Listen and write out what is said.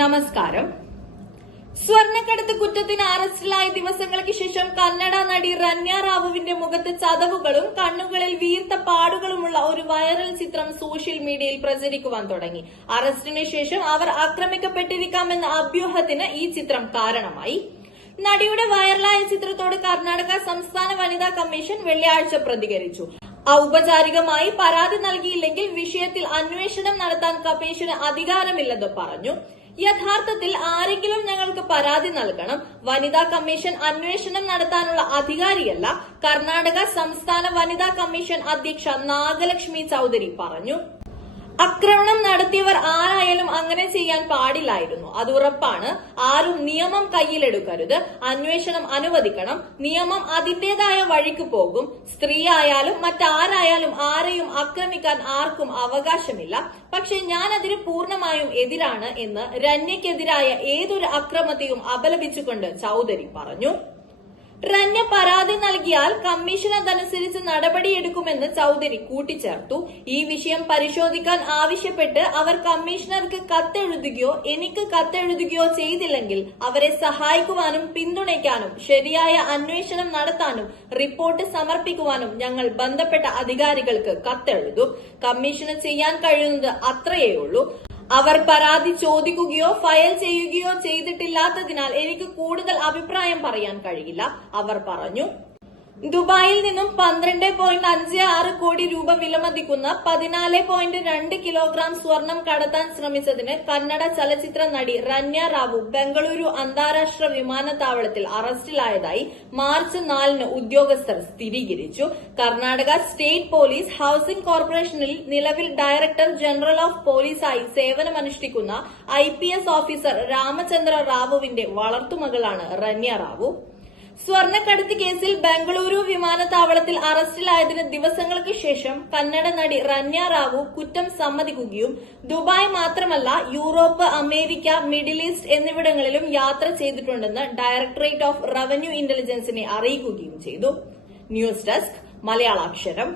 നമസ്കാരം. സ്വർണക്കടത്ത് കുറ്റത്തിന് അറസ്റ്റിലായ ദിവസങ്ങൾക്ക് ശേഷം കന്നഡ നടി റന്യ റാവുവിന്റെ മുഖത്ത് ചതവുകളും കണ്ണുകളിൽ വീർത്ത പാടുകളുമുള്ള ഒരു വൈറൽ ചിത്രം സോഷ്യൽ മീഡിയയിൽ പ്രചരിക്കുവാൻ തുടങ്ങി. അറസ്റ്റിന് ശേഷം അവർ ആക്രമിക്കപ്പെട്ടിരിക്കാമെന്ന അഭ്യൂഹത്തിന് ഈ ചിത്രം കാരണമായി. നടിയുടെ വൈറലായ ചിത്രത്തോട് കർണാടക സംസ്ഥാന വനിതാ കമ്മീഷൻ വെള്ളിയാഴ്ച പ്രതികരിച്ചു. ഔപചാരികമായി പരാതി നൽകിയില്ലെങ്കിൽ വിഷയത്തിൽ അന്വേഷണം നടത്താൻ കമ്മീഷന് അധികാരമില്ലെന്ന് പറഞ്ഞു. യഥാർത്ഥത്തിൽ ആരെങ്കിലും ഞങ്ങൾക്ക് പരാതി നൽകണം. വനിതാ കമ്മീഷൻ അന്വേഷണം നടത്താനുള്ള അധികാരിയല്ല. കർണാടക സംസ്ഥാന വനിതാ കമ്മീഷൻ അധ്യക്ഷ നാഗലക്ഷ്മി ചൌധരി പറഞ്ഞു. ആക്രമണം നടത്തിയവർ ആരായാലും അങ്ങനെ ചെയ്യാൻ പാടില്ലായിരുന്നു. അത് ഉറപ്പാണ്. ആരും നിയമം കയ്യിലെടുക്കരുത്. അന്വേഷണം അനുവദിക്കണം. നിയമം അതിന്റേതായ വഴിക്ക് പോകും. സ്ത്രീ ആയാലും മറ്റാരായാലും ആരെയും ആക്രമിക്കാൻ ആർക്കും അവകാശമില്ല. പക്ഷെ ഞാൻ അതിന് പൂർണമായും എതിരാണ് എന്ന് രന്യക്കെതിരായ ഏതൊരു അക്രമത്തെയും അപലപിച്ചുകൊണ്ട് ചൗധരി പറഞ്ഞു. റന്യ പരാതി നൽകിയാൽ കമ്മീഷൻ അതനുസരിച്ച് നടപടിയെടുക്കുമെന്ന് ചൌധരി കൂട്ടിച്ചേർത്തു. ഈ വിഷയം പരിശോധിക്കാൻ ആവശ്യപ്പെട്ട് അവർ കമ്മീഷണർക്ക് കത്തെഴുതുകയോ എനിക്ക് കത്തെഴുതുകയോ ചെയ്തില്ലെങ്കിൽ അവരെ സഹായിക്കുവാനും പിന്തുണയ്ക്കാനും ശരിയായ അന്വേഷണം നടത്താനും റിപ്പോർട്ട് സമർപ്പിക്കുവാനും ഞങ്ങൾ ബന്ധപ്പെട്ട അധികാരികൾക്ക് കത്തെഴുതും. കമ്മീഷന് ചെയ്യാൻ കഴിയുന്നത് അത്രയേ ഉള്ളൂ അവർ പരാതി ചോദിക്കുകയോ ഫയൽ ചെയ്യുകയോ ചെയ്തിട്ടില്ലാത്തതിനാൽ എനിക്ക് കൂടുതൽ അഭിപ്രായം പറയാൻ കഴിയില്ല. അവർ പറഞ്ഞു ദുബായിൽ നിന്നും പന്ത്രണ്ട് പോയിന്റ് അഞ്ച് ആറ് കോടി രൂപ വിലമതിക്കുന്ന പതിനാല് പോയിന്റ് രണ്ട് കിലോഗ്രാം സ്വർണം കടത്താൻ ശ്രമിച്ചതിന് കന്നഡ ചലച്ചിത്ര നടി റന്യ റാവു ബംഗളൂരു അന്താരാഷ്ട്ര വിമാനത്താവളത്തിൽ അറസ്റ്റിലായതായി മാർച്ച് നാലിന് ഉദ്യോഗസ്ഥർ സ്ഥിരീകരിച്ചു. കർണാടക സ്റ്റേറ്റ് പോലീസ് ഹൌസിംഗ് കോർപ്പറേഷനിൽ നിലവിൽ ഡയറക്ടർ ജനറൽ ഓഫ് പോലീസായി സേവനമനുഷ്ഠിക്കുന്ന ഐ ഓഫീസർ രാമചന്ദ്ര റാവുവിന്റെ വളർത്തുമകളാണ് റന്യ റാവു. സ്വർണക്കടത്ത് കേസിൽ ബംഗളൂരു വിമാനത്താവളത്തിൽ അറസ്റ്റിലായതിന് ദിവസങ്ങൾക്ക് ശേഷം കന്നഡ നടി റന്യ റാവു കുറ്റം സമ്മതിക്കുകയും ദുബായ് മാത്രമല്ല യൂറോപ്പ് അമേരിക്ക മിഡിൽ ഈസ്റ്റ് എന്നിവിടങ്ങളിലും യാത്ര ചെയ്തിട്ടുണ്ടെന്ന് ഡയറക്ടറേറ്റ് ഓഫ് റവന്യൂ ഇന്റലിജൻസിനെ അറിയിക്കുകയും ചെയ്തു. News desk മലയാളാക്ഷരം